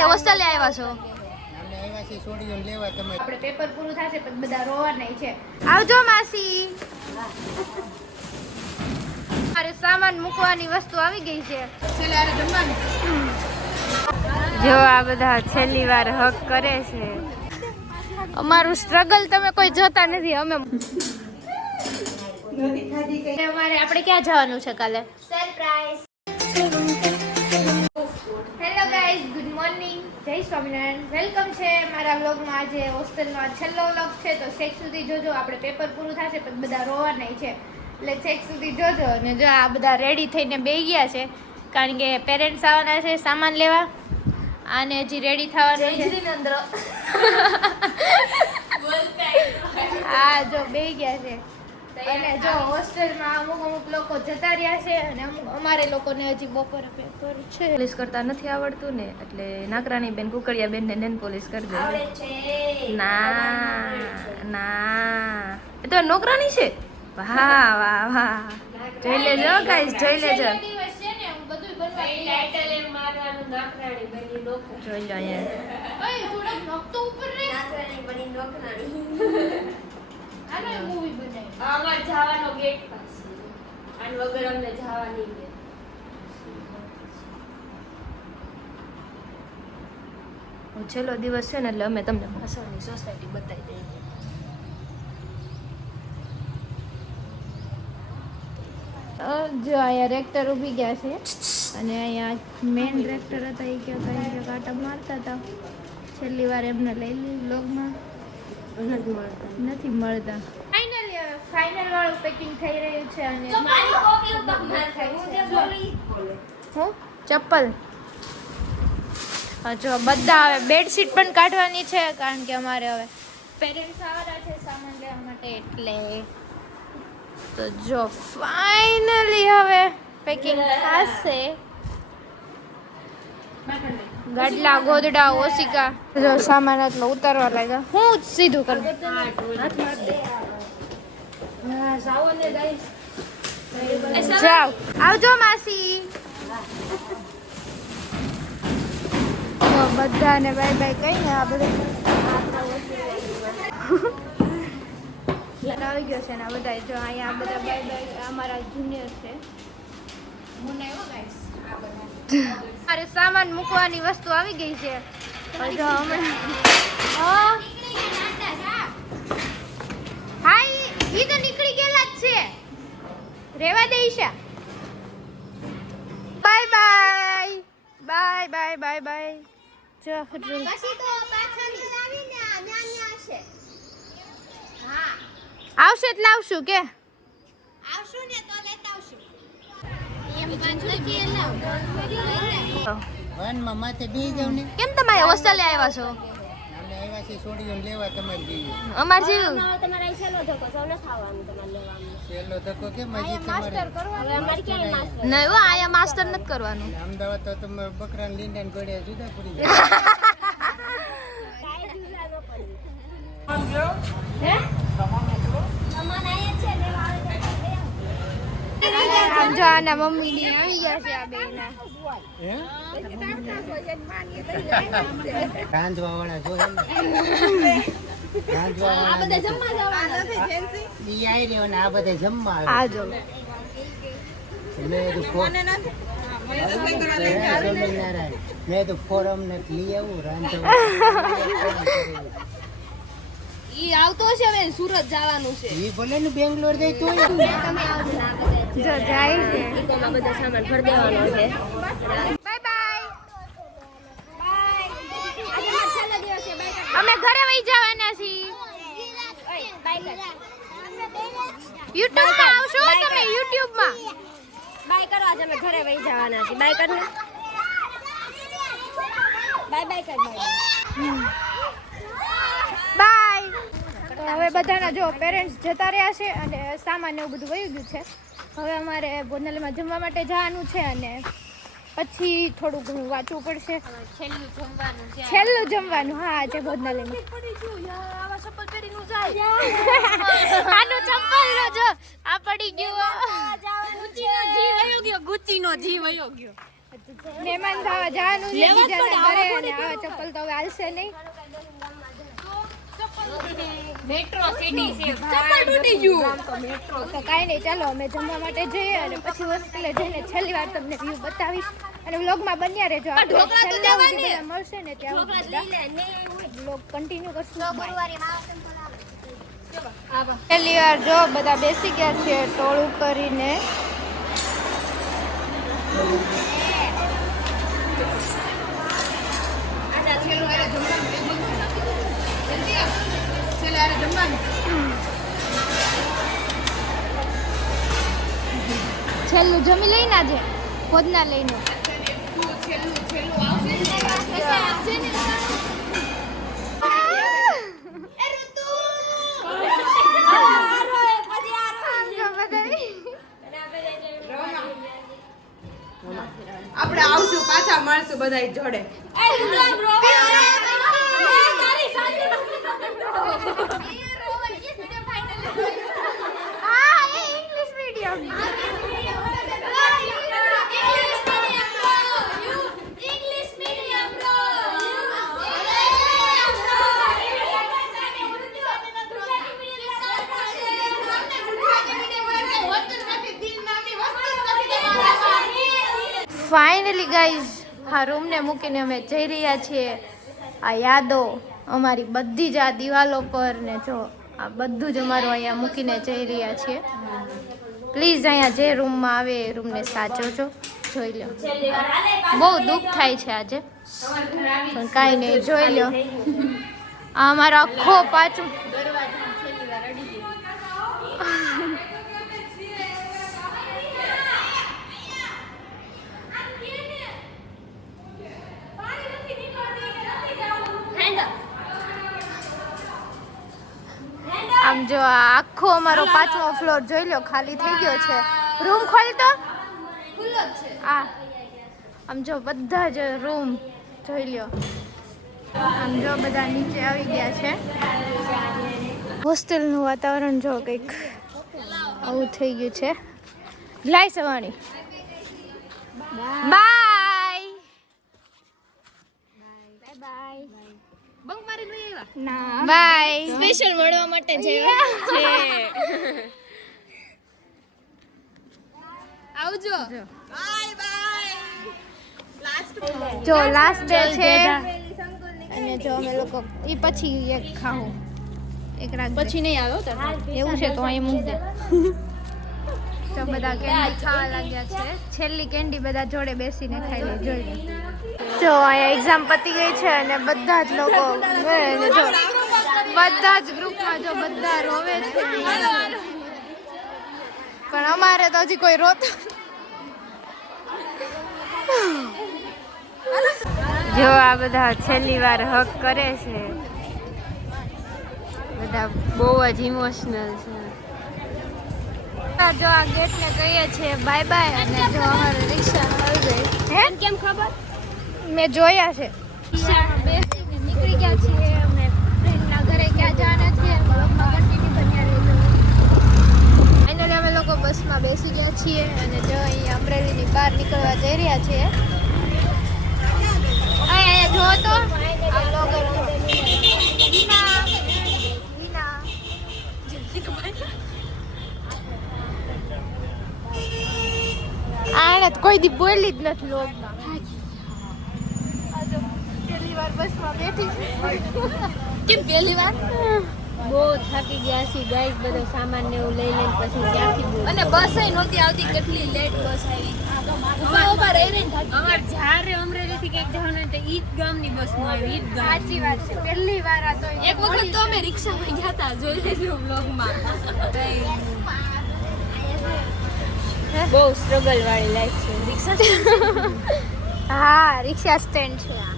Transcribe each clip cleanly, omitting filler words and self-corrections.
તમે હોસ્ટેલે આવ્યા છો? આપણે પેપર પૂરું થશે પછી બધા રોવા નહીં છે. આવજો માસી. મારે સામાન મૂકવાની વસ્તુ આવી ગઈ છે. જો આ બધા છેલ્લી વાર હક કરે છે. અમારું સ્ટ્રગલ તમે કોઈ જોતા નથી. અમારે આપણે ક્યાં જવાનું છે કાલે? Surprise. Hello guys, good morning, જય સ્વામિનારાયણ. વેલકમ છે મારા વ્લોગમાં. આજે હોસ્ટેલનો આ છેલ્લો વ્લોગ છે તો છેક સુધી જોજો. આપણે પેપર પૂરું થશે પછી બધા રોવા નહીં છે એટલે છેક સુધી જોજો. અને જો આ બધા રેડી થઈને બેસી ગયા છે કારણ કે પેરેન્ટ્સ આવવાના છે સામાન લેવા. આને હજી રેડી થવાનું છે. હા જો બેસી ગયા છે. અને જો હોસ્ટેલમાં અમુક લોકો જતા રહ્યા છે અને અમારે લોકોને હજી બપોરે પેપર છે. પોલીસ કરતા નથી આવડતું ને એટલે નાકરાણી બેન કુકડિયા બેન ને નેન પોલીસ કરી દે. ના એ તો નોકરાણી છે. વાહ વાહ વાહ, જોઈ લેજો ગાઈસ, જોઈ લેજો. જોઈ લો છેલ્લો દિવસ છે ને એટલે અમે તમને ભાષણની સોસાયટી બતાવી દઈએ. જો અહીંયા રેક્ટર ઊભી ગયા છે અને અહીંયા મેન રેક્ટર હતા એ કહેતા કાંટા મારતા હતા. છેલ્લી વાર એમને લઈ લીધું બ્લોગમાં નથી મળતા. ફાઇનલ વાળું પેકિંગ થઈ રહ્યું છે અને હું ચપ્પલ જો બધા હવે બેડશીટ પણ કાઢવાની છે કારણ કે અમારે હવે પેરેન્ટ્સ આવવાના છે સામાન લેવા માટે એટલે તો જો ફાઇનલી હવે પેકિંગ થશે. ગાડલા ગોદડા ઓશિકા જો સામાન એટલો ઉતારવા લાગ્યા. હું સીધું કરું. જાઓ આવજો માસી. તો બધાને બાય બાય કહીને આ બધા આવી ગયો છે ને આ બધા જો અહીંયા બધા બાય બાય અમારા જુનિયર છે. મારે સામાન મૂકવાની વસ્તુ આવી ગઈ છે. હા ઈ તો નીકળી ગયેલા જ છે. રેવા દઈશા. Bye bye bye bye bye bye. જો પછી તો પાછળ આવીને ન્યાની આવશે. હા આવશે એટલે આવશું કે આવશું ને તો લેતા આવશું. એમ બંધ વનમાં માથે બેહી જાવ ને. કેમ તમારે હોસ્ટેલે આવ્યા છો? અમે આવ્યા છે છોડીઓ લેવા તમારે જેવી. અમાર જેવું તમારે છેલ્લો ધક્કો સૌ ન ખાવાનું તમારે લેવાનું. છેલ્લો ધક્કો કેમ હજી તમારે હવે અમારે ક્યાં માસ્ટર નહીં હો, આયા માસ્ટર નથી કરવાનું. અમદાવાદ તો તમે બકરાને લીંડાને ગળ્યા જુદા પડી જાય. કાઈ જુદા ન પડી. હે સમાન આયા છે લેવા આવે તો જો આના મમ્મી ની આવી ગયા છે આ બેના. હે રાંધવા વાળા જોયે ને. રાંધવા વાળા આ બધા જમવા જવાના નથી જેન્સી. ઈ આઈ રહ્યો ને આ બધા જમવા આવે. આ જો મેં તો ફોરમ ને લઈ આવું રાંધવા. ઈ આવતો છે હવે સુરત જવાનું છે. ઈ ભલે ને બેંગ્લોર જાય તો જો જાય છે. ઇકોમાં બધા સામાન ભર દેવાનો છે. Bye bye. આજે મારો છેલ્લો દિવસ છે. બાય અમે ઘરે વહી જવાના છીએ. YouTube માં આવશો તમે? YouTube માં બાય કરો. આજે અમે ઘરે વહી જવાના છીએ. બાય કર ને. બાય બાય કર. બાય. તો હવે બધાના જો પેરેન્ટ્સ જતા રહ્યા છે અને સામાન એવું બધું વહી ગયું છે. હવે અમારે ભોજનાલયમાં જમવા માટે જવાનું છે અને પછી થોડું ઘણું વાંચવું પડશે. છેલ્લું જમવાનું. હા આજે ભોજનાલયમાં આનું ચંપલ નો જો આ પડી ગયું. ગુચીનો જીવ વયો ગયો. ગુચીનો જીવ વયો ગયો. મહેમાન થવા જવાનું છે બીજાના ઘરે અને આવા ચપ્પલ તો હવે હાલશે નહીં. મેટ્રો સિટી છે ચપ્પલ તૂટી ગયું તો કાંઈ નહીં, ચાલો અમે જમવા માટે જઈએ અને પછી હોસ્ટેલે જઈને છેલ્લી વાર તમને વ્યૂ બતાવીશ અને વ્લોગમાં બન્યા રહેજો. આપણે છેલ્લા સુધી બધા મળશે ને ત્યાં વ્લોગ કન્ટિન્યુ કરશું. છેલ્લી વાર જો બધા બેસી ગયા છે ટોળું કરીને. છેલ્લું જમી લઈને આજે ભોજના લઈને આપણે આવશું પાછા મળશું બધા જોડે. ફાઇનલી ગાઈઝ આ રૂમને મૂકીને અમે જઈ રહ્યા છીએ. આ યાદો અમારી બધી જ આ દિવાલો પર ને જો આ બધું જ અમારું અહીંયા મૂકીને જઈ રહ્યા છીએ. પ્લીઝ અહીંયા જે રૂમમાં આવે એ રૂમને સાચવજો. જોઈ લો, બહુ દુઃખ થાય છે આજે પણ કાંઈ નહીં, જોઈ લો. આ અમારો આખો પાછું આમ જો આખો અમારો પાંચમો ફ્લોર જોઈ લો ખાલી થઈ ગયો છે. રૂમ ખોલ તો આ આમ જો બધા જ રૂમ જોઈ લો. આમ જો બધા નીચે આવી ગયા છે. હોસ્ટેલનું વાતાવરણ જો કંઈક આવું થઈ ગયું છે. લાય સવાણી બાય બાય. સ્પેશિયલ મળવા માટે છે. આવજો. જો લાસ્ટ ડે છે અને જો અમે લોકો એ પછી એક ખાવું એક રાત પછી નહીં આવ્યો તો એવું છે તો અહીં મૂક દે. તો બધા કેન્ડી ખાવા લાગ્યા છે. છેલ્લી કેન્ડી બધા જોડે બેસીને ખાઈ લે. જોઈ લે. જો અહીંયા એક્ઝામ પતી ગઈ છે અને બધા જ લોકો જો બધા જ ગ્રુપમાં જો બધા રોવે છે પણ અમારે તો હજી કોઈ રોતું. જો આ બધા છેલ્લી વાર હક કરે છે. બધા બહુ જ ઇમોશનલ છે. જો આ ગેટ ને કહીએ છીએ બાય બાય અને જો અમારે રિક્ષા આવી ગઈ. હે કેમ ખબર? મેં જોયા છે. બેસીને નીકળી ગયા છીએ અમે ફ્રેન્ડના ઘરે. ક્યાં જવાના છીએ બ્લોગમાં કન્ટિન્યુ બન્યા રહેજો. ફાઇનલી અમે લોકો બસમાં બેસી ગયા છીએ અને જો અહીંયા અમરેલીની બહાર નીકળવા જઈ રહ્યા છીએ. અહીંયા જો તો આ બ્લોગર વિના આને કોઈ દી બોલી જ નથી બ્લોગમાં. પહેલી વાર બસમાં બેઠી છે. કેમ પહેલી વાર? બહુ થાકી ગયા છીએ ગાઈસ, બધો સામાન ને એવું લઈ લઈને પછી ત્યાંથી બોલ. અને બસ નહોતી આવતી, કેટલી લેટ બસ આવી. ઉભા રહી અમાર જ્યારે અમરેલીથી કંઈક જવાનું તો ઈ જ ગામની બસમાં આવી. ઈ જ ગામ. સાચી વાત છે. પહેલી વાર આ તો એક વખત તો અમે રિક્ષામાં ગયા હતા, જોઈ લેજો વ્લોગમાં. બહુ સ્ટ્રગલ વાળી લાઈફ છે. રિક્ષા હા, રિક્ષા સ્ટેન્ડ છે આ.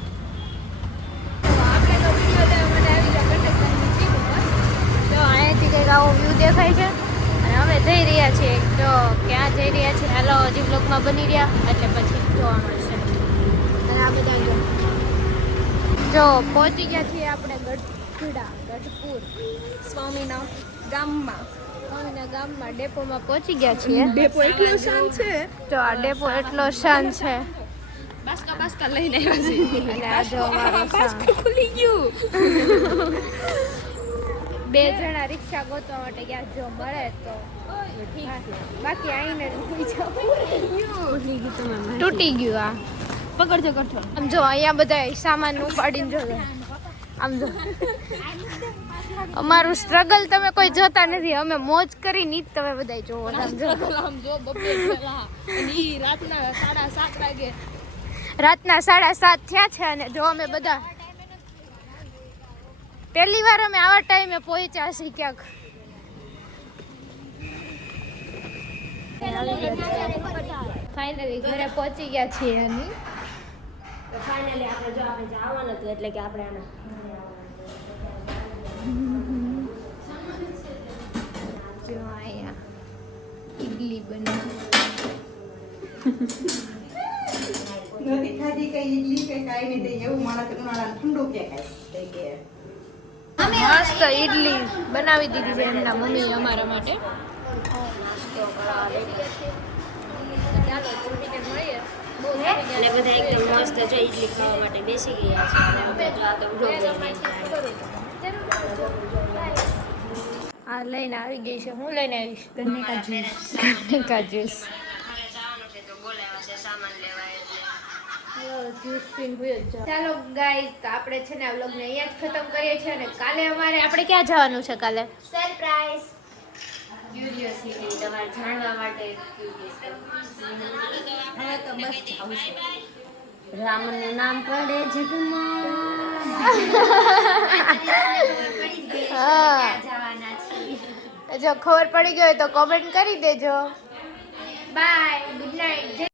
આપણે તો વિડિયો લેવા માટે આવી ગયા કંડક્ટરની સીટ ઉપર. તો અહીંયાથી કંઈક આવો વ્યૂ દેખાય છે અને અમે જઈ રહ્યા છીએ. તો ક્યાં જઈ રહ્યા છીએ હાલો હજી બ્લોગમાં બની રહ્યા એટલે પછી જોવા મળશે. અને આ બધા જો પહોંચી ગયા છીએ આપણે ગઢપુર સ્વામીના ગામમાં. સ્વામીના ગામમાં ડેપોમાં પહોંચી ગયા છીએ. ડેપો એટલો શાંત છે. તો આ ડેપો એટલો શાંત છે બાસ્કા લઈને આવ્યા છે. અને આ જો અમારો બાસ્કા ખુલી ગયું. બે જણા રિક્ષા ગોતવા માટે ગયા, જો મળે તો બાકી આઈને તૂટી ગયું આ. પકડજો કઠોળ. આમ જો અહીંયા બધા સામાન ઉપાડીને જો આમ જો અમારું સ્ટ્રગલ તમે કોઈ જોતા નથી, અમે મોજ કરીને જ તમે બધા જોવો. આમ જો આમ જો બબ્બે પેલા અને ઈ રાતના 7:30 વાગે રાતના 7:30 થયા છે અને જો અમે બધા પહેલી વાર અમે આવા ટાઈમે પહોંચ્યા છીએ ક્યાંક. ફાઇનલી ઘરે પહોંચી ગયા છીએ અને ફાઇનલી આપણે જો આપણે જવાનું હતું એટલે કે આપણે આના જો અહીંયા ઈડલી બની. નથી ખાધી કઈ ઈડલી કઈ કાંઈ નહીં દે એવું માણસ ઉનાળામાં ઠંડુ કે ખાય કે મસ્ત ઈડલી બનાવી દીધી છે એમના મમ્મી અમારા માટે. ચાલો જમીને મળીએ. અને બધા એકદમ મસ્ત જો ઈડલી ખાવા માટે બેસી ગયા છે અને અમે જો આ તો vlog આ લઈને આવી ગઈ છે. હું લઈને આવીશ ગન્ને કા જ્યુસ. કા જ્યુસ. જ્યુસ પીને હુઈ જ જાઓ. ચાલો ગાઈસ, તો આપણે છે ને આ વ્લોગને અહીંયા જ ખતમ કરીએ છીએ અને કાલે અમારે આપણે ક્યાં જવાનું છે કાલે? સરપ્રાઈઝ ક્યુરિયોસિટી તમારે જાણવા માટે હવે તો બસ જાવું છે. રામનું નામ પડે જગમાં હા જવાના છીએ. જો ખબર પડી ગઈ હોય તો કોમેન્ટ કરી દેજો. Bye, good night.